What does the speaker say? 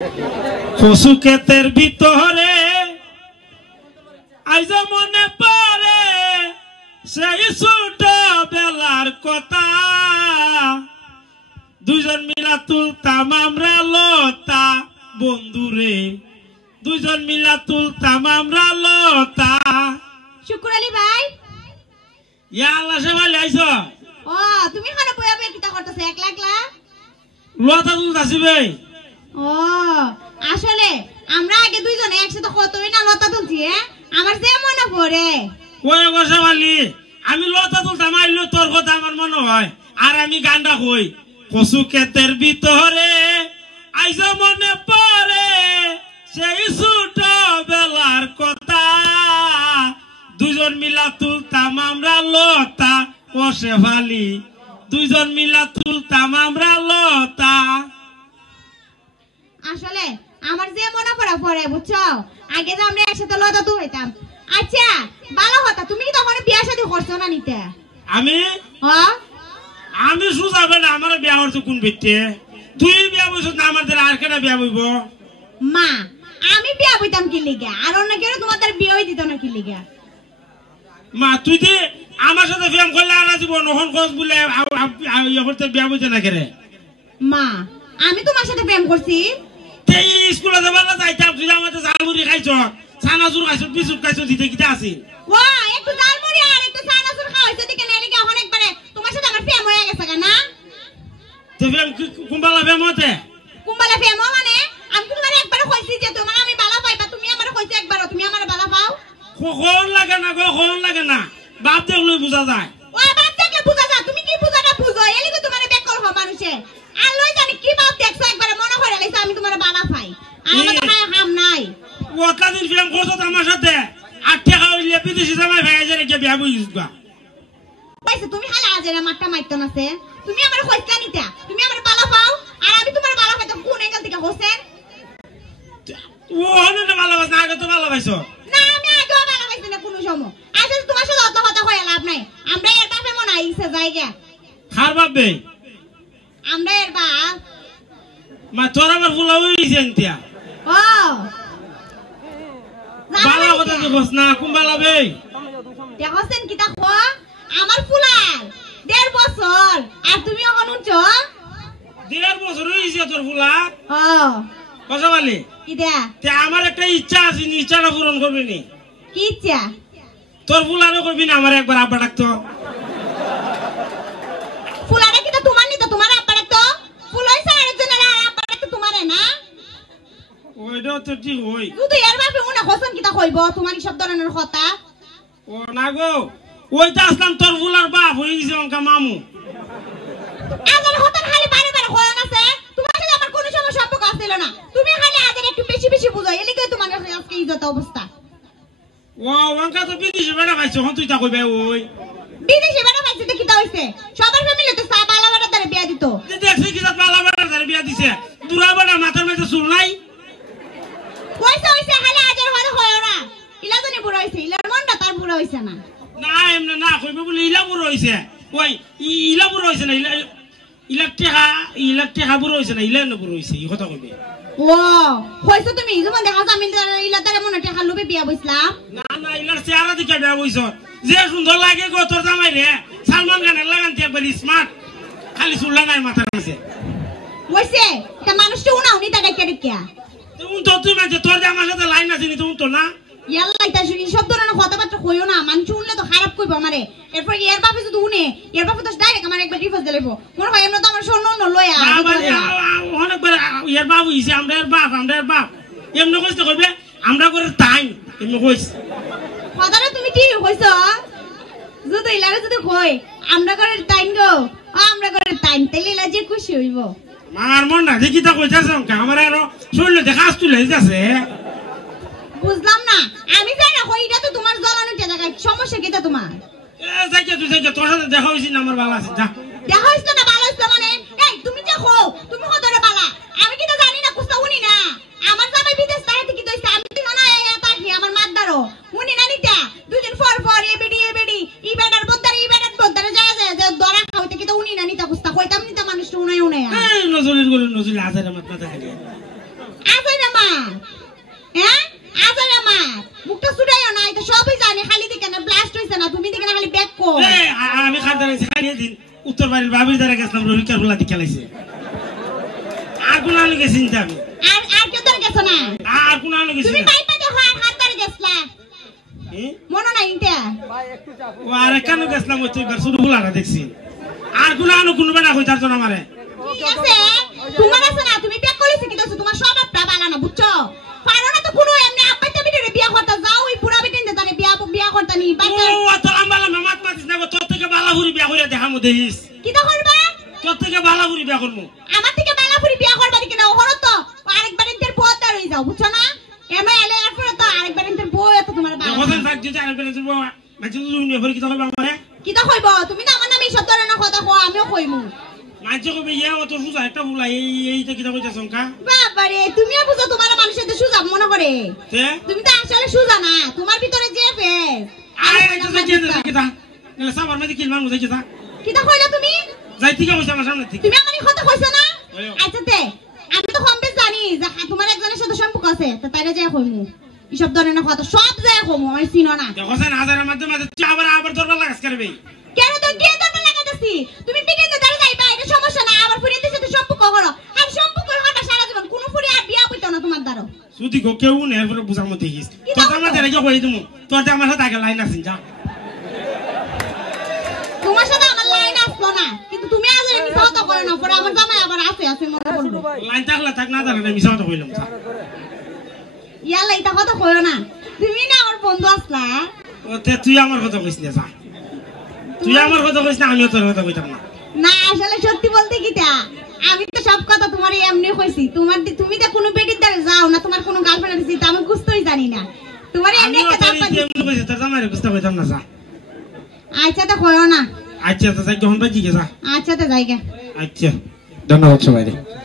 কচু ক্ষেতের ভিতরে আইজ মনে পড়ে সেই ছোট বেলার কথা, দুইজন মিলা তুলতাম আমরা লতা বন্ধুরে, দুইজন মিলা তুলতাম আমরা লতা। শুকুর আলী ভাই, ইয়া আল্লাহ সে ভালো আইছ। ও তুমি খানা বইয়া বইয়া কিটা করতেছ একলা একলা? লতা তুলতাছি ভাই। ও আসলে আমরা আগে দুইজনে একসাথে কতই না লতা তুলছি, আমার যে মনে পড়ে। ওই গোসা ভালি আমি লতা তুলতাম, আইলো তোর কথা আমার মনে হয়, আর আমি গানটা কই কচু ক্ষেতের ভিতরে আইজ মনে পড়ে সেই ছোট বেলার কথা, দুজন মিলা তুলতাম আমরা লতা ও শেফালি, দুইজন মিলা তুলতাম আমরা লতা। আসলে আমার যে মনে পড়ে বুঝছো, আগে যে আমরা একসাথে লতা তুলতাম। আচ্ছা ভালো কথা, তুমি কি তখন বিয়া শাদী করছো না নিতে? আমি আমি সুজাবে না, আমার বিয়া হচ্ছে কোন ভিত্তে? তুই বিয়া বইছ না, আমার আর কেনা বিয়া বইব? মা আমি বিয়া বইতাম কি লিগা, আর অন্য কেউ তোমাদের বিয়ে দিত না কি লিগা? মা তুই যে আমার সাথে প্রেম করলে আর জীবন নহন খোঁজ বলে বিয়া বইতে না কেরে? মা আমি তোমার সাথে প্রেম করছি? স্কুলে যাবার যাইতাম, তুই আমাদের জালমুড়ি খাইছ, ছানাচুর খাইছ, বিস্কুট খাইছ, দিতে কিটা আছে? ওয়া একটু জালমুড়ি আর একটু ছানাচুর খাওয়াইছো দিকে নেলে কি এখন একবারে তোমার সাথে আমার প্রেম হয়ে গেছে না? তে প্রেম কুম্বালা প্রেম হতে? কুম্বালা প্রেম মানে আমি তোমার একবার কইছি যে তোমার আমি বালা পাইবা, তুমি আমারে কইছো একবার তুমি আমারে বালা পাও? কোন লাগে না গো, কোন লাগে না, বাপ দেখলে বুঝা যায়। ও বাপ দেখলে বুঝা যায়, তুমি কি বুঝাটা বুঝো? এলি কি তোমারে বেকল হ মানুষে আর লই জানি কি বাপ দেখছো একবার মনে করে লাইছো আমি তোমারে বালা পাই, আমার তো হাম নাই। ওটা দিন প্রেম করছ আমার সাথে, 8 টাকা হইলে বিদেশি জামাই ভাই যে রেখে বিয়া বইছ গা। কইছে তুমি খালা আজেরা মাঠটা মাইতো নাছে, তুমি আমারে কইছলা নিতা তুমি আমারে বালা পাও, আর আমি তোমারে বালা পাইতো কোন এঙ্গেল থেকে হোসেন? ও হনে না ভালোবাস না, আগে তো ভালোবাসো না, আমি আগেও বালা পাইছি না কোনো সময়। আসলে তোমার সাথে অত কথা কইয়া লাভ নাই, আমরা এর বাপে মনে আইছে জায়গা। খার বাপে আমরা এর বাপ। মা তোর আবার ফুলা হইছে এনতিয়া। ও বালা কথা তো বস না, কুম্বালা বে দেখছেন কি তা কো আমার ফুলার 1.5 বছর, আর তুমি এখন উঠছ 1.5 বছর হইছে তোর ফুলা। ও কথা বলি কি দে তে আমার একটা ইচ্ছা আছে, ইচ্ছাটা পূরণ করবি নি? কি ইচ্ছা? তোর ফুলারে করবি না আমার একবার আব্বা ডাকতো? ফুলারে কি তো তোমার নি তো তোমার আব্বা ডাকতো? ফুল হইছে আরেকজনের, আর আব্বা ডাকতো তোমারে না? ওইটা তো ঠিক হই। তুই এর বাপে উনা হোসেন কি তা কইব তোমার সব ধরনের কথা? ও না গো, ওইটা আসলাম তোর ফুলার বাপ হই গেছে অঙ্কা মামু। আজের হতন খালি বারে বারে হয়ে আছে, তোমার সাথে আমার কোনো সময় সম্পর্ক আছিল না, তুমি খালি আজের একটু বেশি বেশি বুঝো, এলি কই তোমার আজকে ইজ্জত অবস্থা। ও অঙ্কা তো বিদেশি বেড়া পাইছো, হন তুই তা কইবে ওই বিদেশি বেটা পাইছে তো কি তা হইছে? সবার ফ্যামিলি তো সা বালা বেটা তারে বিয়া দিত। দেখছি কি পালা বেড়া ধরে বিয়া দিছে, বুড়া বেড়া মাথার মধ্যে চুল নাই। হইছে হইছে খালি আজের হরে হয় না, ইলা জানি বুড়া হইছে, ইলার মনটা তার বুড়া হইছে না। না এমনে না কইবে বলে ইলা বুড়ো হইছে, ওই ইলা বুড়ো হইছে না, ইলা টেহা বুড়ো হইছে না, ইলা বুড়ো হইছে, এই কথা কইবে। ও হইছে তুমি যেমন দেখা যায় আমি ইলা তারে মনে টাকা লুবে বিয়া বইছলাম। না না ইলার চেহারা দেখে বিয়া বইছ, যে সুন্দর লাগে গো তোর জামাই রে, সালমান খানের লাগানতে একবার স্মার্ট, খালি চুল নাই মাথার নিচে। হইছে তা মানুষটা উনা উনি তা ডেকে ডেকে তুই তো তুই মানে তোর জামার সাথে লাইন আছে নি, তুমি তো না ইয়াল্লা এটা শুনি সব ধরনের কথাবার্তা কইও না, মানুষ শুনলে তো খারাপ কইবো আমারে। এরপর এর বাপে যদি উনে, এর বাপে তো ডাইরেক্ট আমার একবার রিভার্স দিলেবো, মনে হয় এমন তো আমার স্বর্ণ ন লয়া অনেকবার এর বাপ হইছে, আমরা এর বাপ এমনি কইতে কইবে আমরা করে তাই এমনি কইছ। কথাটা তুমি ঠিক কইছো, যদি ইলারে যদি কই আমরা করে টাইম গো, আমরা করে টাইম তাইলে ইলা যে খুশি হইব। আমার মন না দেখি তা কইতাছ আমার আরো শরীরে দেখা আসতুলে যাচ্ছে। বুঝলাম না, আমি জানি না কই এটা তো তোমার জ্বলানো জায়গা, সমস্যা কি তা তোমার? যাইকে তুই যাইকে, তোর সাথে দেখা হইছি না আমার ভালো আছে, যা দেখা হইছে না ভালো হইছে মানে এই তুমি যে কও তুমি কতটা বালা, আমি কি তো জানি না কুস্তা উনি না, আমার জামাই বিদেশ তাইতে কি দইছে আমি তো না এটা কি আমার মাদদারও উনি না নিতা দুদিন পর পর এ বেডি ই বেডার বদ্দারে যায় যে দরা খাওইতে কি তো উনি না নিতা কুস্তা কইতাম নিতা মানুষ উনাই নজরুল নজরুল আজারে মাথা খালি আজাই না মা হ্যাঁ আজাই না মা মুখটা সুড়াইও না এটা সবই জানি খালি দিকে না ব্লাস্ট হইছে না তুমি দিকে না খালি ব্যাক কো আমি খাদারে খাইয়ে দিন উত্তর বাড়ির বাবির দ্বারা গেছিলাম রহিকার ফুলা দিকে খেলাইছে আর কোন আলো গেছিন আমি আর কে ধরে গেছ না আর কোন আলো গেছিন তুমি পাইপা দেখো আর হাত ধরে গেছলা মনে নাই এটা ও আর কেন গেছিলাম ওই তুই শুধু ফুলাটা দেখছি আর কোন আলো কোন বেটা কইতাছ না আমারে ঠিক আছে তোমার আছে না তুমি ব্যাক করেছ কি দছ তোমার স্বভাবটা ভালো না বুঝছো পারো না তো কোনো এমনি আব্বাইতে বিটিরে বিয়া করতে যাও ওই পুরা বিটিনতে তারে বিয়া করতে নি বাচ্চা ও তো আমবালা মাত মাতিস না তোর থেকে বালাহুরি বিয়া কইরা দেখামু দেখিস কিটা করবা তোর থেকে বালাহুরি বিয়া করমু আমার থেকে বালাপুরি বিয়া করবা দিকে না ওহর তো আরেকবার ইন্টার বউদার হই যাও বুঝছো না এমএ এলে এরপর তো আরেকবার ইন্টার বউ এত তোমার বাবা ওখান ফাক দিতে আরেকবার ইন্টার বউ মাঝে তুই নিয়ে ফরি কি কইবা আমারে কিটা কইব তুমি তো আমার নামে সব ধরনের কথা কও আমিও কইমু মাঝে কইবে ইয়া অত সুজা একটা ফুলা এইটা কিটা কইতাছ সংকা বাবারে তুমিও বুঝো তোমার মানুষের তো সুজা মনে করে তে তুমি তো আসলে সুজা না তোমার ভিতরে যে ফেস আরে এটা কি কিটা না সাবার মধ্যে কি মানুষ যাইছে তা কিটা কইলা তুমি যাইতি কে বসে আমার সামনে থেকে তুমি আমারই কথা কইছো না আচ্ছা তে আমি তো কম বেশ জানি যে তোমার একজনের সাথে সম্পর্ক আছে তো তাইরে যাই কইমু এইসব ধরনের কথা সব যাই কইমু আমি চিনো না দেখো সেন হাজারের মধ্যে তুই আবার দরবার লাগাস করবে কেন তো কে দরবার লাগাইতাছি তুমি পিটিতে দাঁড়া যাইবা এটা সমস্যা না আমার ফুরিতে সাথে সম্পর্ক করো আর সম্পর্ক হওয়াটা সারা জীবন কোন ফুরি আর বিয়া হইতো না তোমার দ্বারা সুদি গো কেউ নেই এরপরে বুঝার মধ্যে দেখিস তোর আমার দেরে কি কই দিমু তোর আমার সাথে আগে লাইন আছিস যা তোমার সাথে আমার লাইন আসলো না কিন্তু তুমি আজ এমনি কথা করো না পরে আমার জামাই আবার আছে মনে করব লাইন থাকলে থাক না থাকলে আমি সাথে কইলাম ইয়ালা এটা কথা কইও না তুমি না আমার বন্ধু আসলা ওতে তুই আমার কথা কইস না যা তুই আমার কথা কইস না আমিও তোর কথা কইতাম না না আসলে সত্যি বলতে কিটা আমি তো সব কথা তোমার এমনি কইছি তুমি তো কোনো বেটির দ্বারা যাও না তোমার কোনো গার্লফ্রেন্ড আছে আমি বুঝতেই জানি না তোমার এমনি একটা দাম পাচ্ছি আমি কইছি তোর জামাইরে বুঝতে কইতাম না যা আচ্ছা তো কইও না আচ্ছা তো যাই যখন বাজি গে যা আচ্ছা তো যাইগা আচ্ছা ধন্যবাদ সবাইকে